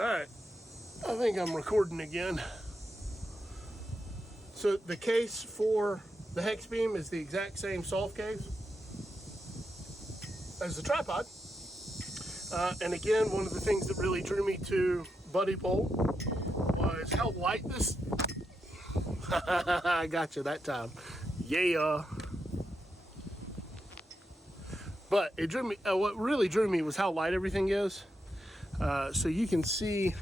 Alright, I think I'm recording again. So the case for the hex beam is the exact same soft case as the tripod. And again, one of the things that really drew me to BuddiPole was how light this... I got you that time. Yeah. But it drew me, what really drew me was how light everything is. So you can see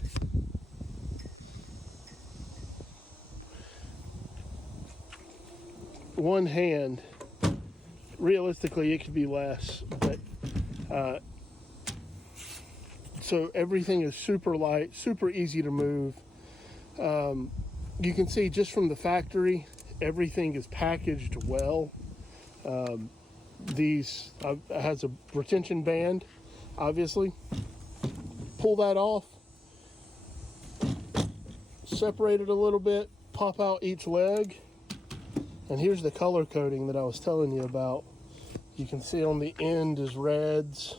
one hand, realistically it could be less, but so everything is super light, super easy to move. You can see just from the factory, everything is packaged well. These has a retention band, obviously. Pull that off, separate it a little bit, pop out each leg, and here's the color coding that I was telling you about. You can see on the end is reds,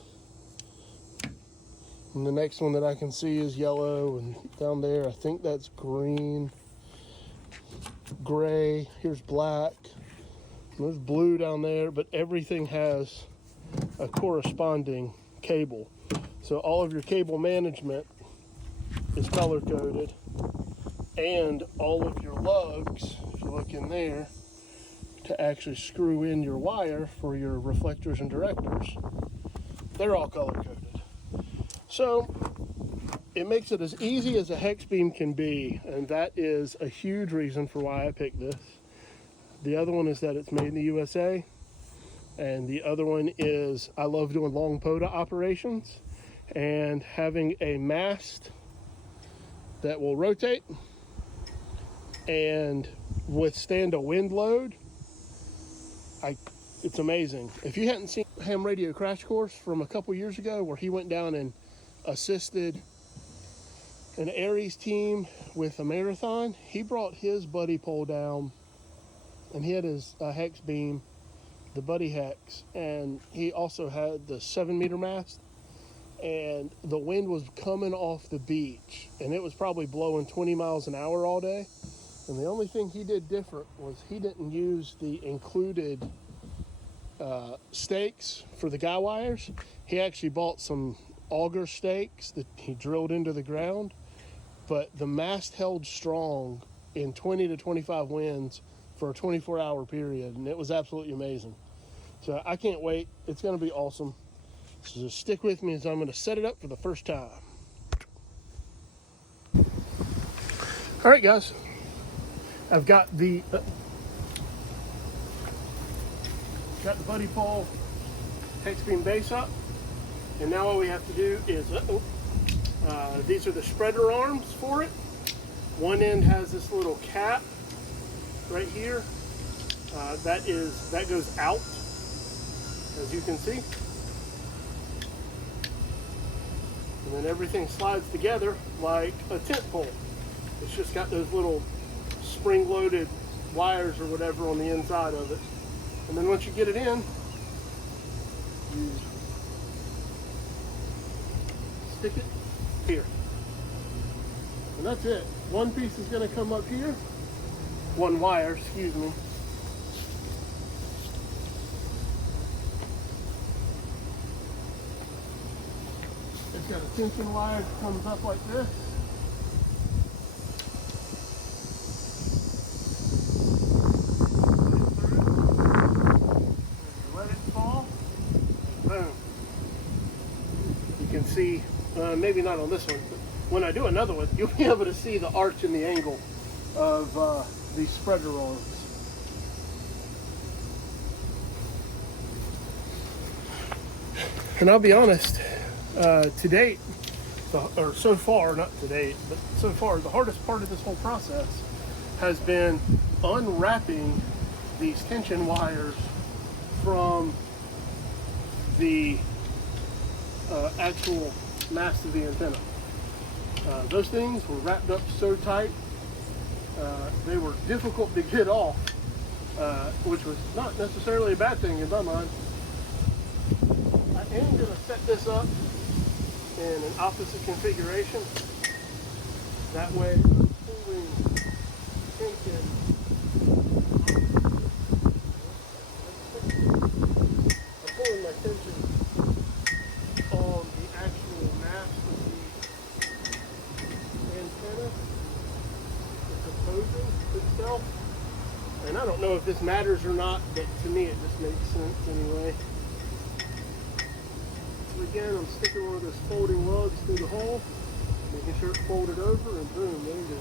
and the next one that I can see is yellow, and down there I think that's green, gray, here's black, and there's blue down there, but everything has a corresponding cable. So all of your cable management is color coded, and all of your lugs, if you look in there, to actually screw in your wire for your reflectors and directors, they're all color coded. So it makes it as easy as a hex beam can be, and that is a huge reason for why I picked this. The other one is that it's made in the USA, and the other one is I love doing long POTA operations, and having a mast that will rotate and withstand a wind load, it's amazing. If you hadn't seen Ham Radio Crash Course from a couple years ago where he went down and assisted an Aries team with a marathon, he brought his BuddiPole down and he had his hex beam, the BuddiHEX, and he also had the 7-meter mast, and the wind was coming off the beach and it was probably blowing 20 miles an hour all day, and the only thing he did different was he didn't use the included stakes for the guy wires. He actually bought some auger stakes that he drilled into the ground, but the mast held strong in 20 to 25 winds for a 24-hour period, and it was absolutely amazing. So I can't wait. It's going to be awesome. So just stick with me as I'm going to set it up for the first time. All right, guys. I've got the BuddiPole hex beam base up, and now all we have to do is these are the spreader arms for it. One end has this little cap right here. That goes out, as you can see. And then everything slides together like a tent pole. It's just got those little spring-loaded wires or whatever on the inside of it. And then once you get it in, you stick it here. And that's it. One piece is going to come up here. One wire, excuse me. It's got a tension wire that comes up like this. Let it fall. Boom. You can see, maybe not on this one, but when I do another one, you'll be able to see the arch and the angle of these spreader arms. And I'll be honest, to date, or so far, not to date, but so far, the hardest part of this whole process has been unwrapping these tension wires from the actual mast of the antenna. Those things were wrapped up so tight, they were difficult to get off, which was not necessarily a bad thing in my mind. I am going to set this up in an opposite configuration That way I'm pulling tension. I'm pulling my tension on the actual mast of the antenna, it's opposing itself. And I don't know if this matters or not, but to me it just makes sense anyway. So again, I'm sticking one of those folding lugs through the hole, making sure it's folded over, and boom, there it is.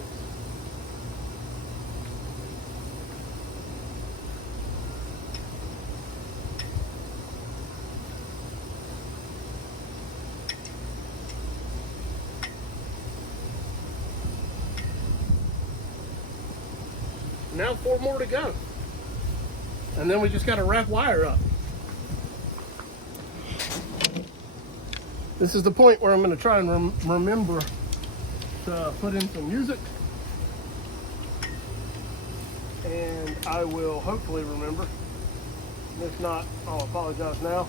Now 4 more to go. And then we just got to wrap wire up. This is the point where I'm going to try and remember to put in some music. And I will hopefully remember. If not, I'll apologize now.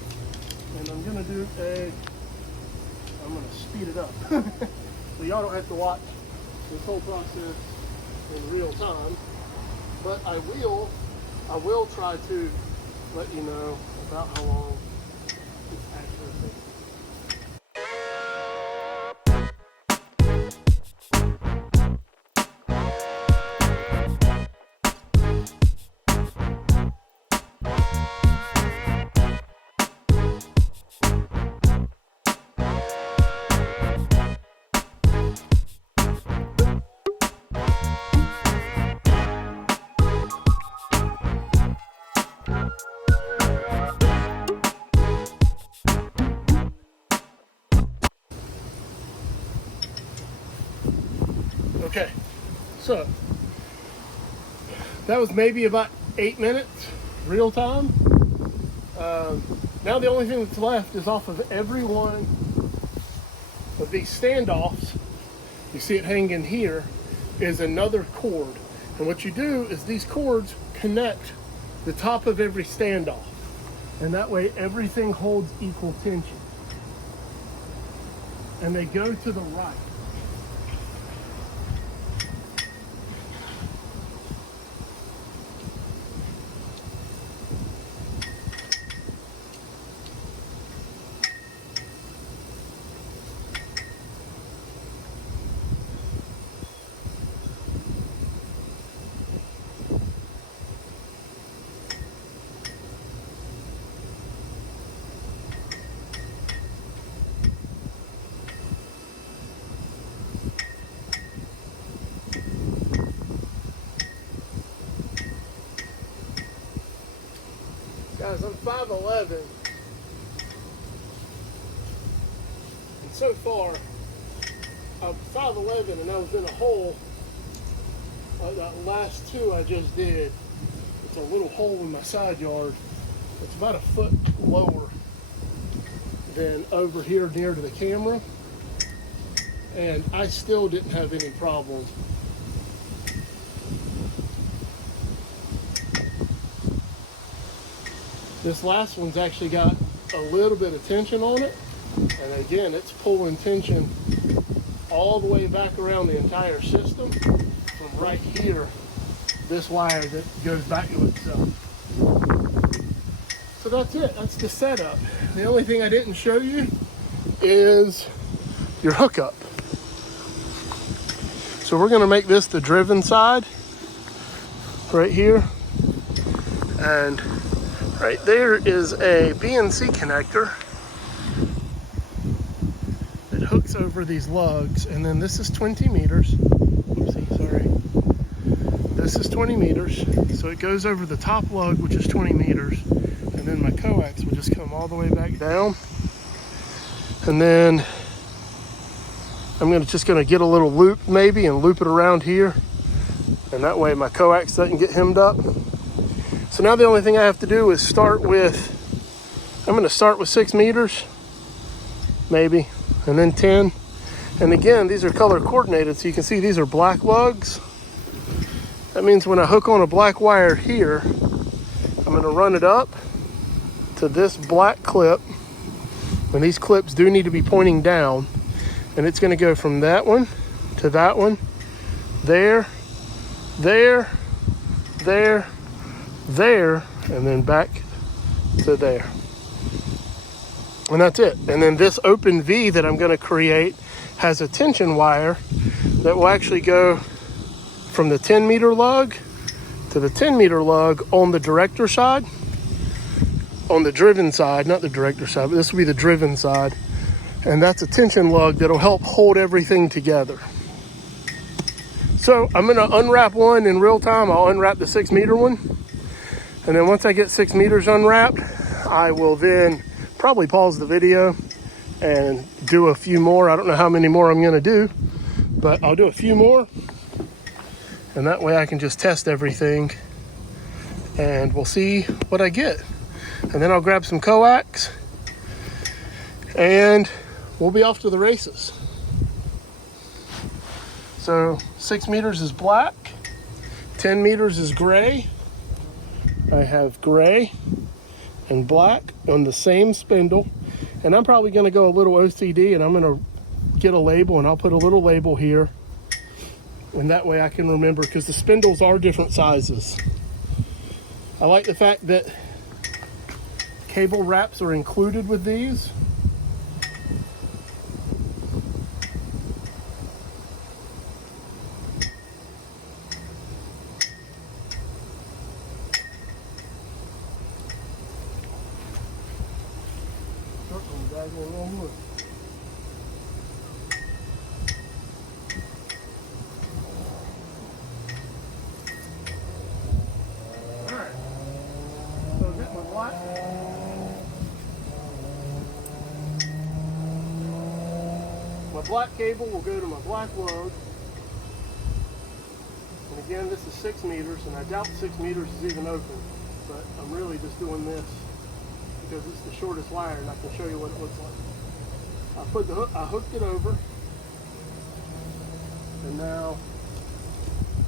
And I'm going to do I'm going to speed it up. So y'all don't have to watch this whole process in real time. But I will try to let you know about how long it's actually taking. Okay, so that was maybe about 8 minutes real time. Now the only thing that's left is off of every one of these standoffs. You see it hanging here is another cord. And what you do is these cords connect the top of every standoff. And that way everything holds equal tension. And they go to the right. Guys, I'm 5'11", and so far I'm 5'11", and I was in a hole. That last 2 I just did, it's a little hole in my side yard. It's about 1 foot lower than over here near to the camera, and I still didn't have any problem. This last one's actually got a little bit of tension on it. And again, it's pulling tension all the way back around the entire system from right here, this wire that goes back to itself. So that's it, that's the setup. The only thing I didn't show you is your hookup. So we're gonna make this the driven side right here. And right there is a BNC connector that hooks over these lugs, and then this is 20 meters. Oopsie, sorry. This is 20 meters, so it goes over the top lug, which is 20 meters, and then my coax will just come all the way back down. And then I'm just gonna get a little loop maybe and loop it around here, and that way my coax doesn't get hemmed up. So now the only thing I have to do is start with, I'm going to start with 6 meters, maybe, and then 10. And again, these are color coordinated, so you can see these are black lugs. That means when I hook on a black wire here, I'm going to run it up to this black clip. And these clips do need to be pointing down. And it's going to go from that one to that one there, there, there, there, and then back to there. And that's it. And then this open V that I'm going to create has a tension wire that will actually go from the 10 meter lug to the 10 meter lug on the director side, on the driven side, not the director side, but this will be the driven side. And that's a tension lug that'll help hold everything together. So I'm going to unwrap one in real time. I'll unwrap the 6 meter one. And then once I get 6 meters unwrapped, I will then probably pause the video and do a few more. I don't know how many more I'm going to do, but I'll do a few more. And that way I can just test everything and we'll see what I get. And then I'll grab some coax and we'll be off to the races. So 6 meters is black, 10 meters is gray. I have gray and black on the same spindle. And I'm probably gonna go a little OCD and I'm gonna get a label and I'll put a little label here. And that way I can remember, because the spindles are different sizes. I like the fact that cable wraps are included with these. Alright, so get my black. My black cable will go to my black lug. And again, this is 6 meters, and I doubt 6 meters is even open, but I'm really just doing this because it's the shortest wire and I can show you what it looks like. I hooked it over, and now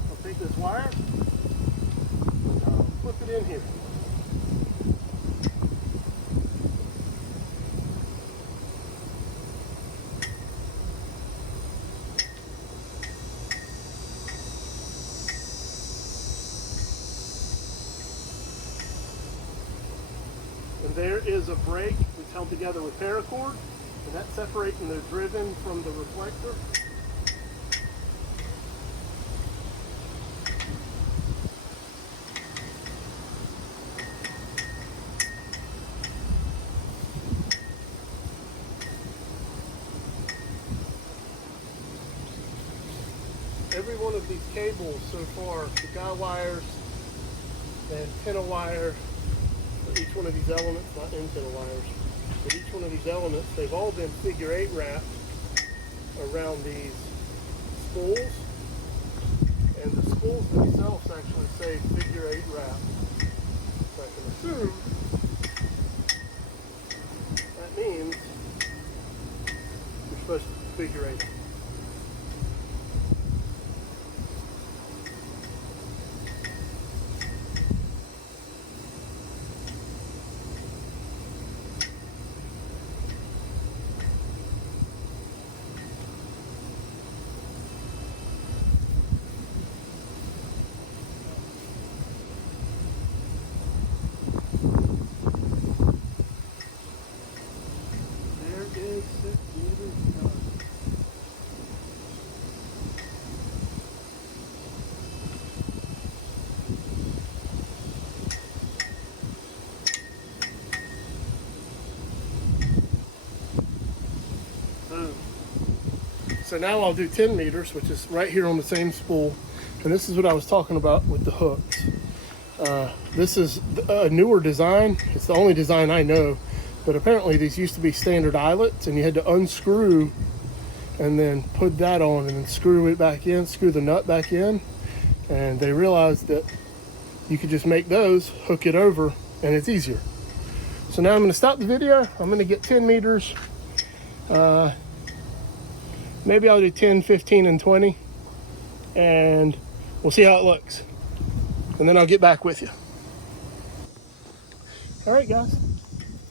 I'll take this wire and I'll flip it in here. And there is a brake that's held together with paracord, and that's separating the driven from the reflector. Every one of these cables so far, the guy wires, the antenna wire, each one of these elements, not antenna wires, but each one of these elements, they've all been figure 8 wrapped around these spools, and the spools themselves actually say figure 8 wrap. So I can assume that means you're supposed to figure 8. So now I'll do 10 meters, which is right here on the same spool. And this is what I was talking about with the hooks. This is a newer design. It's the only design I know. But apparently these used to be standard eyelets, and you had to unscrew and then put that on and then screw it back in, screw the nut back in. And they realized that you could just make those, hook it over, and it's easier. So now I'm going to stop the video. I'm going to get 10 meters. Maybe I'll do 10, 15, and 20, and we'll see how it looks. And then I'll get back with you. All right, guys,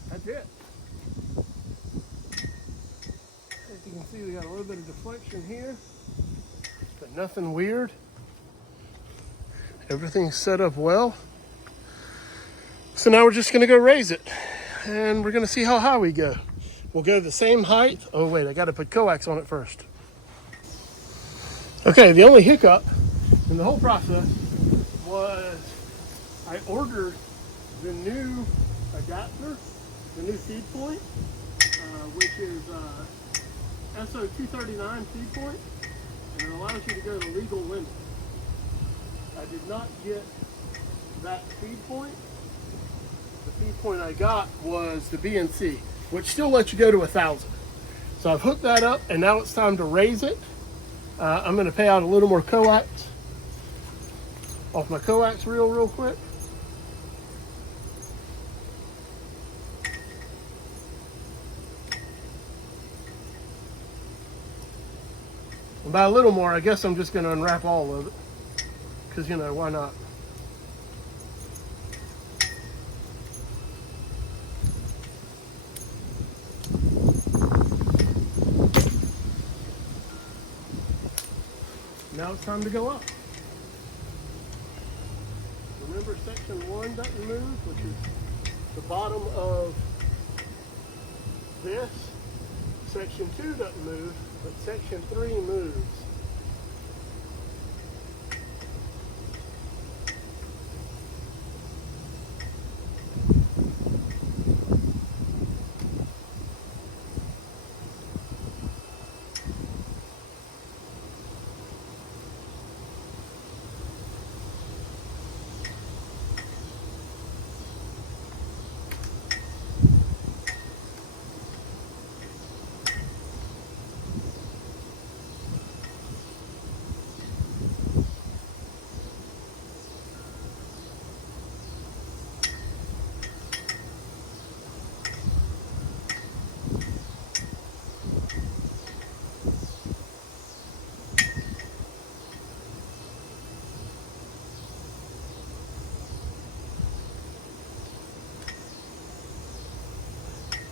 that's it. As you can see, we got a little bit of deflection here. The Nothing weird. Everything's set up well. So now we're just gonna go raise it and we're gonna see how high we go. We'll go the same height. Oh wait, I gotta put coax on it first. Okay, the only hiccup in the whole process was I ordered the new adapter, the new feed point, which is SO239 feed point, and it allows you to go to legal limit. I did not get that feed point. The feed point I got was the BNC, which still lets you go to 1,000. So I've hooked that up, and now it's time to raise it. I'm going to pay out a little more coax off my coax reel real quick. And by a little more, I guess I'm just going to unwrap all of it, because, you know, why not? Now it's time to go up. Remember, section 1 doesn't move, which is the bottom of this. Section 2 doesn't move, but section 3 moves.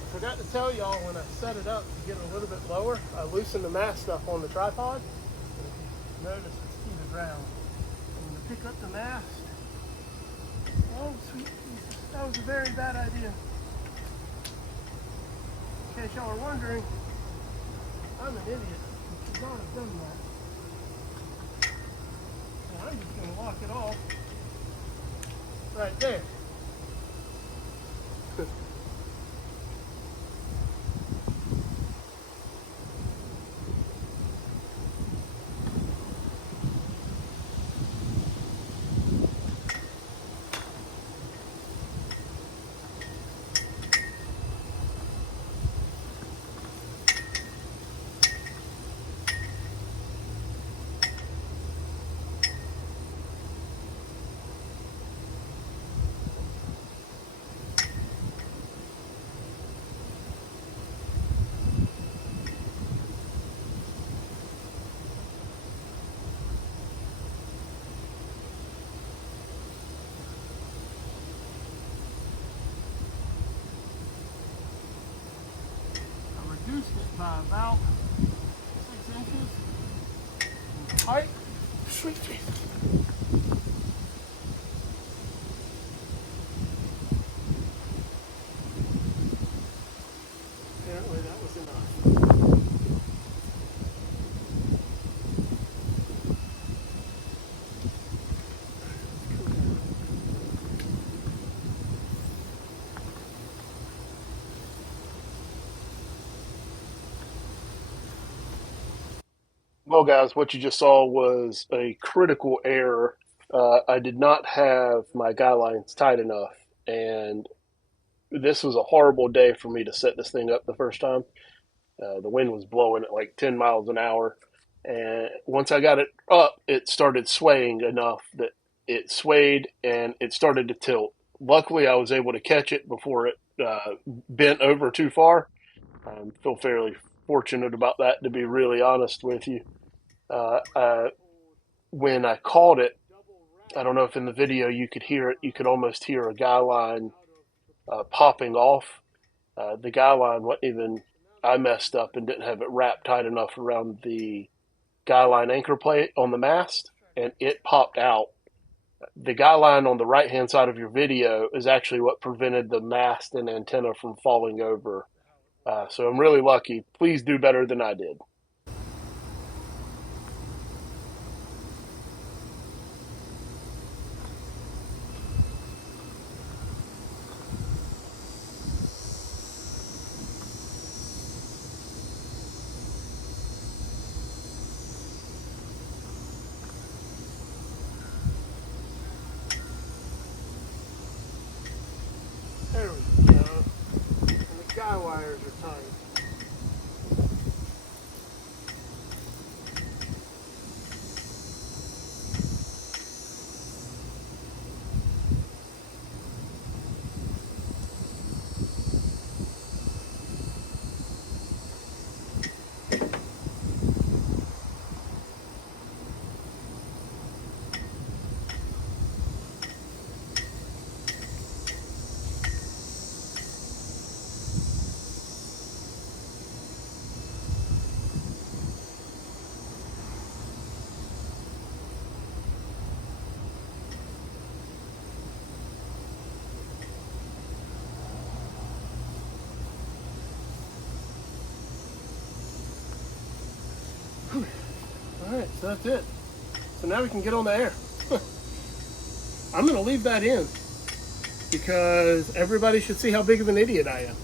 I forgot to tell y'all, when I set it up to get it a little bit lower, I loosened the mast up on the tripod. Notice it's seated round. I'm going to pick up the mast. Oh, sweet Jesus. That was a very bad idea. In case y'all are wondering, I'm an idiot. I should not have done that. So I'm just going to lock it off right there. Reduced it by about 6 inches in height. Sweet Jesus. Apparently that was enough. Well, guys, what you just saw was a critical error. I did not have my guy lines tight enough, and this was a horrible day for me to set this thing up the first time. The wind was blowing at like 10 miles an hour, and once I got it up, it started swaying enough that it swayed and it started to tilt. Luckily, I was able to catch it before it bent over too far. I feel fairly fortunate about that, to be really honest with you. Uh, uh, when I caught it, I don't know if in the video you could hear it. You could almost hear a guy line popping off. The guy line wasn't even. I messed up and didn't have it wrapped tight enough around the guy line anchor plate on the mast, and it popped out. The guy line on the right hand side of your video is actually what prevented the mast and antenna from falling over. So I'm really lucky. Please do better than I did. There we go. And the guy wires are tight. Alright, so that's it. So now we can get on the air. I'm going to leave that in because everybody should see how big of an idiot I am.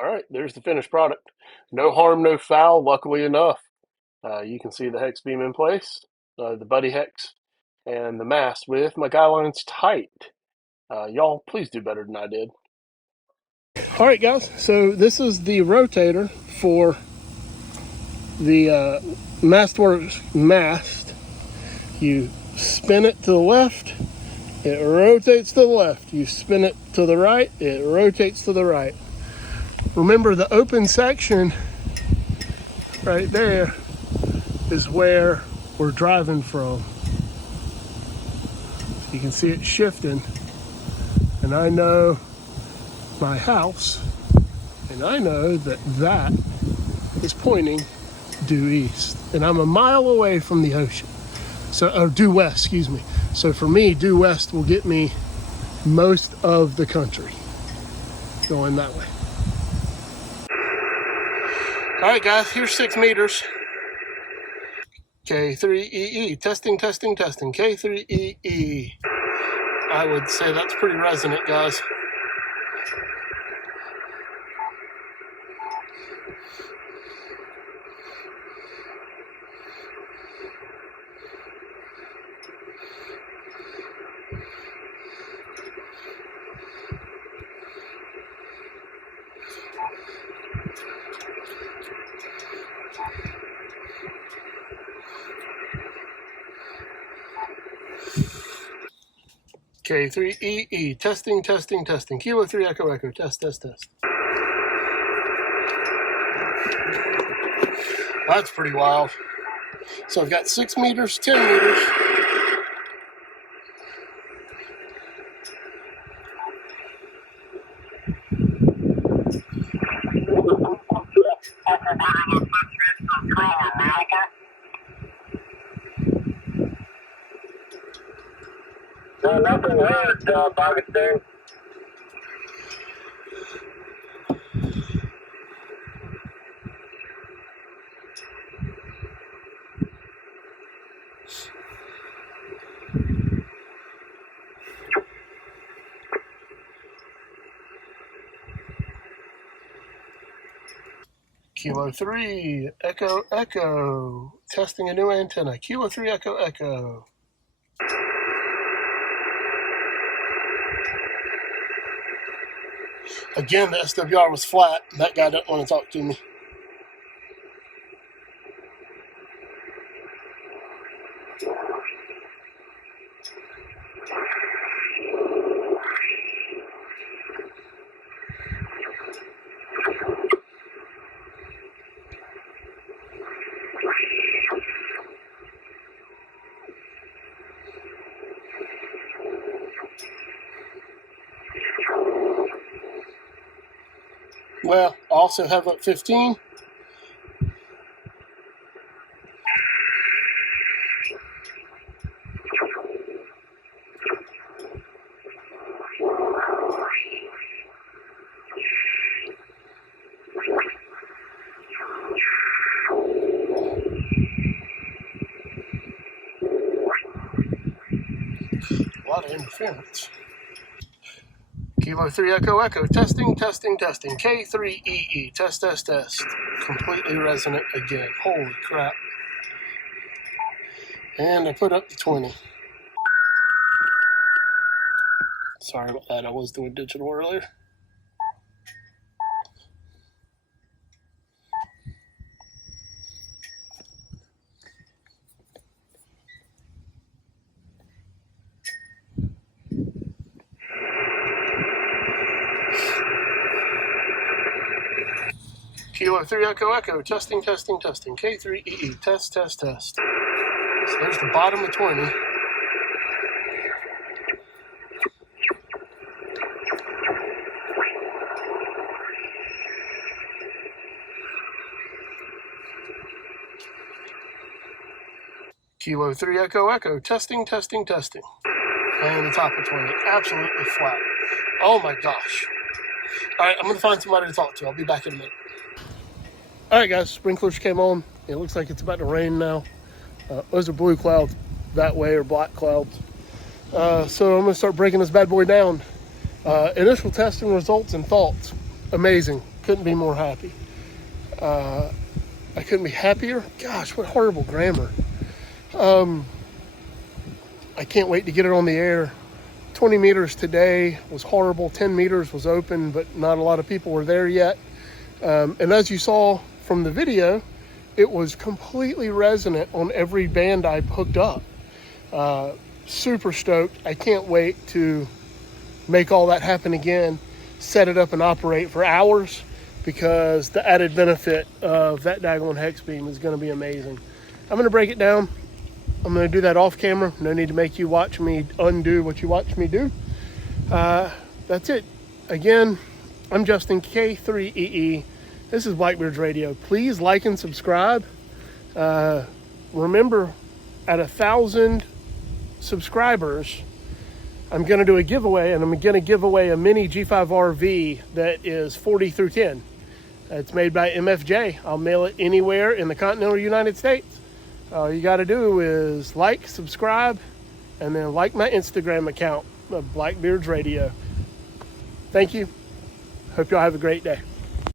Alright, there's the finished product. No harm, no foul, luckily enough. You can see the hex beam in place, the BuddiHEX, and the mast with my guy lines tight. Y'all, please do better than I did. Alright guys, so this is the rotator for the Mastworks mast. You spin it to the left, it rotates to the left. You spin it to the right, it rotates to the right. Remember, the open section right there is where we're driving from. You can see it shifting, and I know my house, and I know that that is pointing due east, and I'm a mile away from the ocean. So, or due west, excuse me. So for me, due west will get me most of the country going that way. All right, guys, here's 6 meters. K3EE, testing, testing, testing, K3EE. I would say that's pretty resonant, guys. K3EE, testing, testing, testing, Kilo 3 Echo Echo, test, test, test. That's pretty wild. So I've got 6 meters, 10 meters. No, nothing heard, Pakistan. Kilo 3 Echo Echo, testing a new antenna, Kilo 3 Echo Echo. Again, the SWR was flat. That guy doesn't want to talk to me. Well, I also have up 15. A lot of interference. Kilo 3 Echo Echo, testing, testing, testing. K3EE, test, test, test. Completely resonant again. Holy crap. And I put up the 20. Sorry about that, I was doing digital earlier. Kilo 3 Echo Echo, testing, testing, testing. K3EE, test, test, test. So there's the bottom of 20. Kilo 3 Echo Echo, testing, testing, testing. And the top of 20, absolutely flat. Oh my gosh. All right, I'm gonna find somebody to talk to. I'll be back in a minute. All right, guys, sprinklers came on. It looks like it's about to rain now. Those are blue clouds that way, or black clouds. So I'm gonna start breaking this bad boy down. Initial testing results and thoughts, amazing. Couldn't be more happy. I couldn't be happier. Gosh, what horrible grammar. I can't wait to get it on the air. 20 meters today was horrible. 10 meters was open, but not a lot of people were there yet. And as you saw from the video, it was completely resonant on every band I hooked up. Super stoked. I can't wait to make all that happen again, set it up and operate for hours, because the added benefit of that daggone hex beam is going to be amazing. I'm going to break it down. I'm going to do that off camera. No need to make you watch me undo what you watch me do. That's it. Again, I'm Justin, K3EE. This is Blackbeard's Radio. Please like and subscribe. Remember, at 1,000 subscribers, I'm going to do a giveaway, and I'm going to give away a mini G5RV that is 40 through 10. It's made by MFJ. I'll mail it anywhere in the continental United States. All you got to do is like, subscribe, and then like my Instagram account, Blackbeard's Radio. Thank you. Hope y'all have a great day.